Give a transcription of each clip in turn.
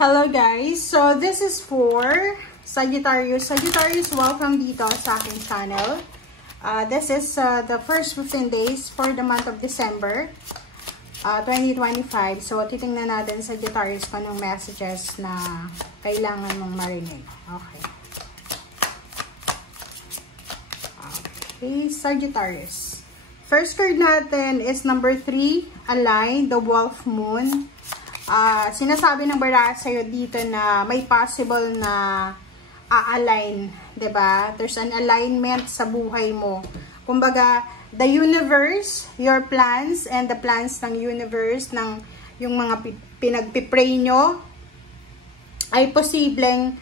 Hello guys! So this is for Sagittarius. Sagittarius, welcome dito sa aking channel. This is the first 15 days for the month of December 2025. So titingnan natin Sagittarius kung anong messages na kailangan mong marinig. Okay, Sagittarius. First card natin is number 3, Align, the Wolf Moon. Sinasabi ng baraha sa'yo dito na may possible na a-align, 'di ba? There's an alignment sa buhay mo. Kumbaga, the universe, your plans and the plans ng universe, ng yung mga pinagpipray nyo, ay posibleng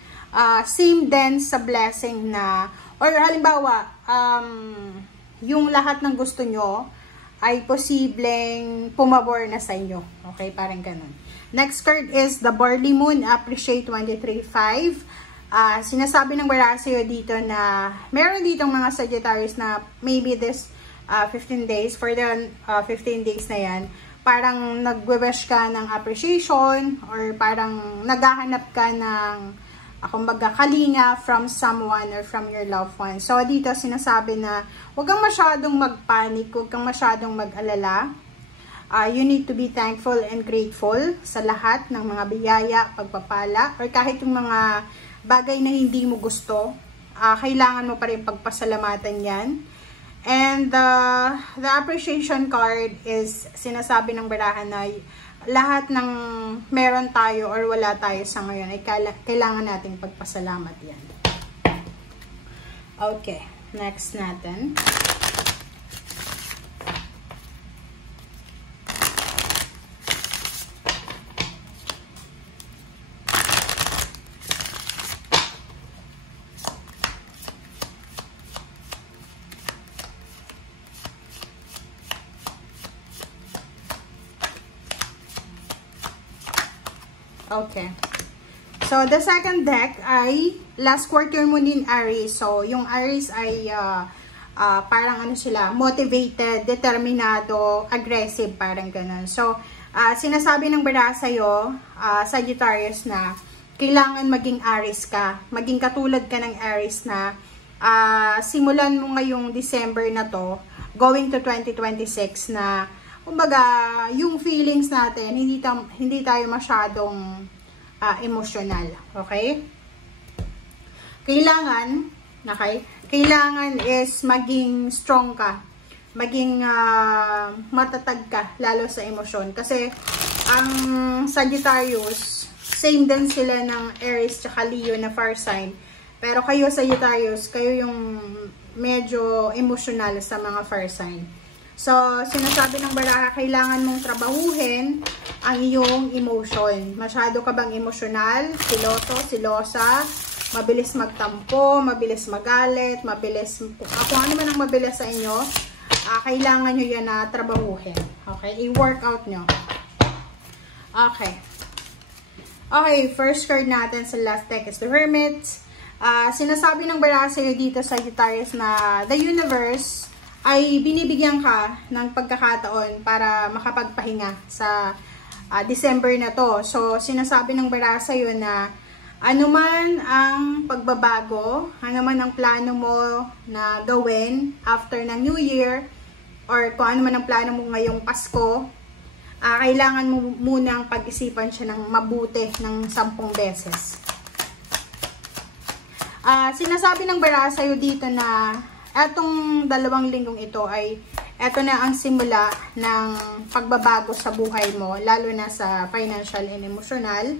same din sa blessing na, or halimbawa, yung lahat ng gusto nyo ay posibleng pumabor na sa inyo. Okay, parang ganun. Next card is the Barley Moon, Appreciate 23.5. Sinasabi ng baraha sa'yo dito na meron ditong mga Sagittarius na maybe this 15 days, for the 15 days na yan, parang nagwe-wish ka ng appreciation or parang naghahanap ka ng kumbaga kalinga from someone or from your loved one. So dito sinasabi na huwag kang masyadong magpanik, huwag kang masyadong mag-alala. You need to be thankful and grateful sa lahat ng mga biyaya, pagpapala, or kahit yung mga bagay na hindi mo gusto, kailangan mo pa rin pagpasalamatan yan. And the appreciation card is sinasabi ng baraha na lahat ng meron tayo or wala tayo sa ngayon ay kailangan nating pagpasalamat yan. Okay, next natin. Okay. So, the second deck ay last quarter moon in Aries. So, yung Aries ay parang ano sila, motivated, determinado, aggressive, parang ganun. So, sinasabi ng baraha sa'yo, Sagittarius, na kailangan maging Aries ka. Maging katulad ka ng Aries na simulan mo ngayong December na to, going to 2026 na kumbaga, yung feelings natin, hindi tayo masyadong emotional. Okay? Kailangan is maging strong ka. Maging matatag ka, lalo sa emosyon. Kasi, ang Sagittarius, same din sila ng Aries tsaka Leo na fire sign. Pero kayo, Sagittarius, kayo yung medyo emotional sa mga fire sign. So, sinasabi ng baraha, kailangan mong trabahuhin ang iyong emotion. Masyado ka bang emosyonal, siloso, silosa, mabilis magtampo, mabilis magalit, mabilis, kung ano man ang mabilis sa inyo, kailangan nyo yan na trabahuhin. Okay? I-workout nyo. Okay. Okay, first card natin sa last deck is the Hermit. Sinasabi ng baraha sa'yo dito, Sagittarius, na the universe ay binibigyan ka ng pagkakataon para makapagpahinga sa December na to. So, sinasabi ng baraha sa'yo na anuman ang pagbabago, anuman ang plano mo na gawin after ng New Year, or kung anuman ang plano mo ngayong Pasko, kailangan mo munang pag-isipan siya ng mabuti ng 10 beses. Sinasabi ng baraha sa'yo dito na etong 2 linggong ito ay eto na ang simula ng pagbabago sa buhay mo, lalo na sa financial and emotional.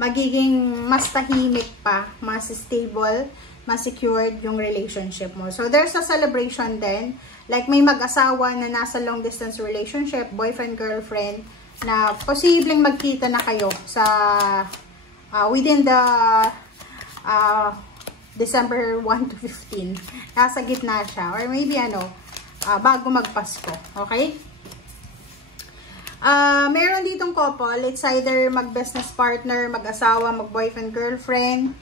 Magiging mas tahimik pa, mas stable, mas secured yung relationship mo. So, there's a celebration din. Like, may mag-asawa na nasa long distance relationship, boyfriend, girlfriend, na posibleng magkita na kayo sa within the December 1 to 15. Nasa gitna siya. Or maybe bago magpasko. Okay? Meron ditong couple. It's either mag-business partner, mag-asawa, mag-boyfriend, girlfriend.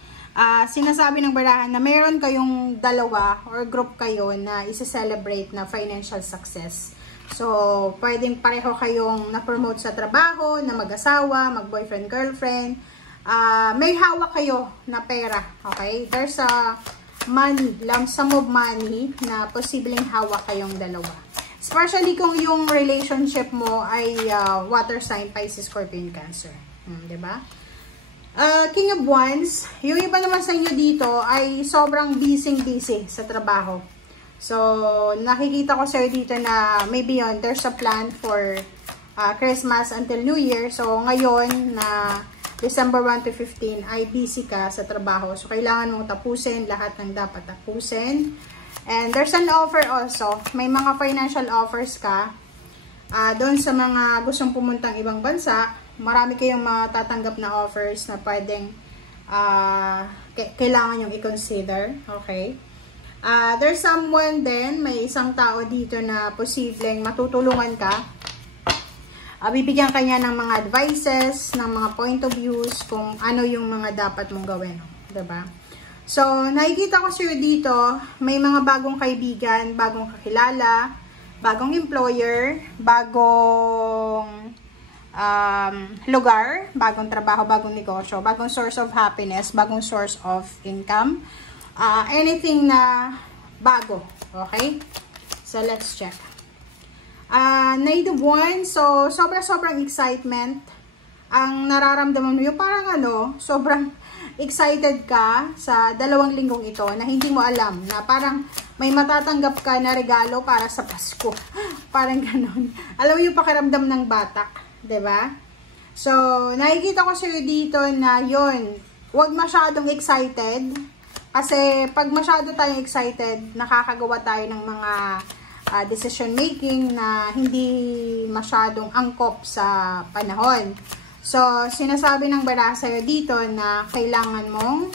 Sinasabi ng baraha na meron kayong dalawa or group kayo na isa-celebrate na financial success. So, pwedeng pareho kayong na-promote sa trabaho, na mag-asawa, mag-boyfriend, girlfriend. may hawak kayo na pera. Okay? There's a money, lump sum of money na posibleng hawak kayong dalawa. Especially kung yung relationship mo ay water sign, Pisces, Scorpion, Cancer. Diba? King of Wands, yung iba naman sa inyo dito ay sobrang busy sa trabaho. So, nakikita ko sa'yo dito na maybe yun, there's a plan for Christmas until New Year. So, ngayon na December 1 to 15 ay busy ka sa trabaho. So, kailangan mong tapusin lahat ng dapat tapusin. And there's an offer also. May mga financial offers ka. Doon sa mga gustong pumuntang ibang bansa, marami kayong matatanggap na offers na pwedeng kailangan yung i-consider. Okay? There's someone din, may isang tao dito na posibleng matutulungan ka. Bibigyan kanya ng mga advices, ng mga point of views, kung ano yung mga dapat mong gawin. Diba? So, nakikita ko sa'yo dito, may mga bagong kaibigan, bagong kakilala, bagong employer, bagong lugar, bagong trabaho, bagong negosyo, bagong source of happiness, bagong source of income. Anything na bago. Okay? So, let's check. Knight of Wands. So, sobrang excitement ang nararamdaman mo. Yung parang sobrang excited ka sa 2 linggong ito na hindi mo alam na parang may matatanggap ka na regalo para sa Pasko. Parang ganun. Alam mo yung pakiramdam ng bata. 'Di ba? So, nakikita ko sa'yo dito na yun, huwag masyadong excited. Kasi pag masyado tayong excited, nakakagawa tayo ng mga decision making na hindi masyadong angkop sa panahon. So, sinasabi ng bara sa'yo dito na kailangan mong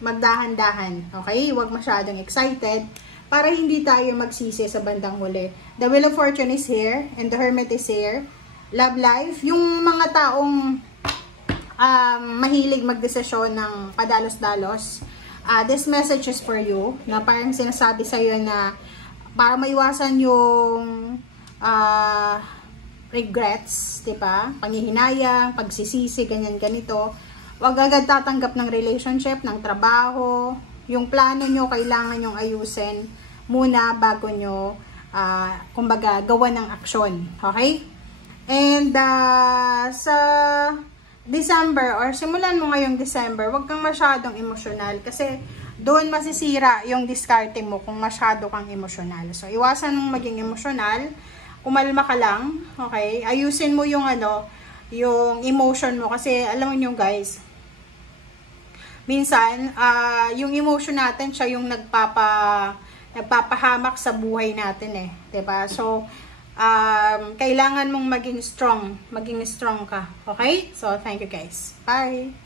magdahan-dahan. Okay? Huwag masyadong excited para hindi tayo magsisi sa bandang huli. The Wheel of Fortune is here and the Hermit is here. Love life. Yung mga taong mahilig magdesisyon ng padalos-dalos, this message is for you, na parang sinasabi sa'yo na para maiwasan yung regrets, diba? Panghihinayang, pagsisisi, ganyan-ganito. Huwag agad tatanggap ng relationship, ng trabaho. Yung plano nyo, kailangan nyong ayusin muna bago nyo, kumbaga, gawa ng aksyon. Okay? And sa December, or simulan mo ngayong December, huwag kang masyadong emosyonal kasi doon masisira yung diskarte mo kung masyado kang emosyonal. So, iwasan mong maging emosyonal, kumalma ka lang, okay? Ayusin mo yung yung emotion mo kasi alam mo nyo guys, minsan, yung emotion natin siya yung nagpapahamak sa buhay natin eh, 'di ba? So, kailangan mong maging strong ka. Okay? So, thank you guys. Bye!